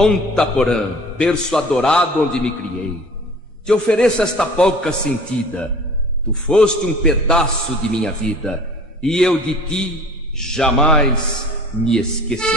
Ponta, Porã, berço adorado onde me criei, te ofereço esta polca sentida. Tu foste um pedaço de minha vida, e eu de ti jamais me esquecerei.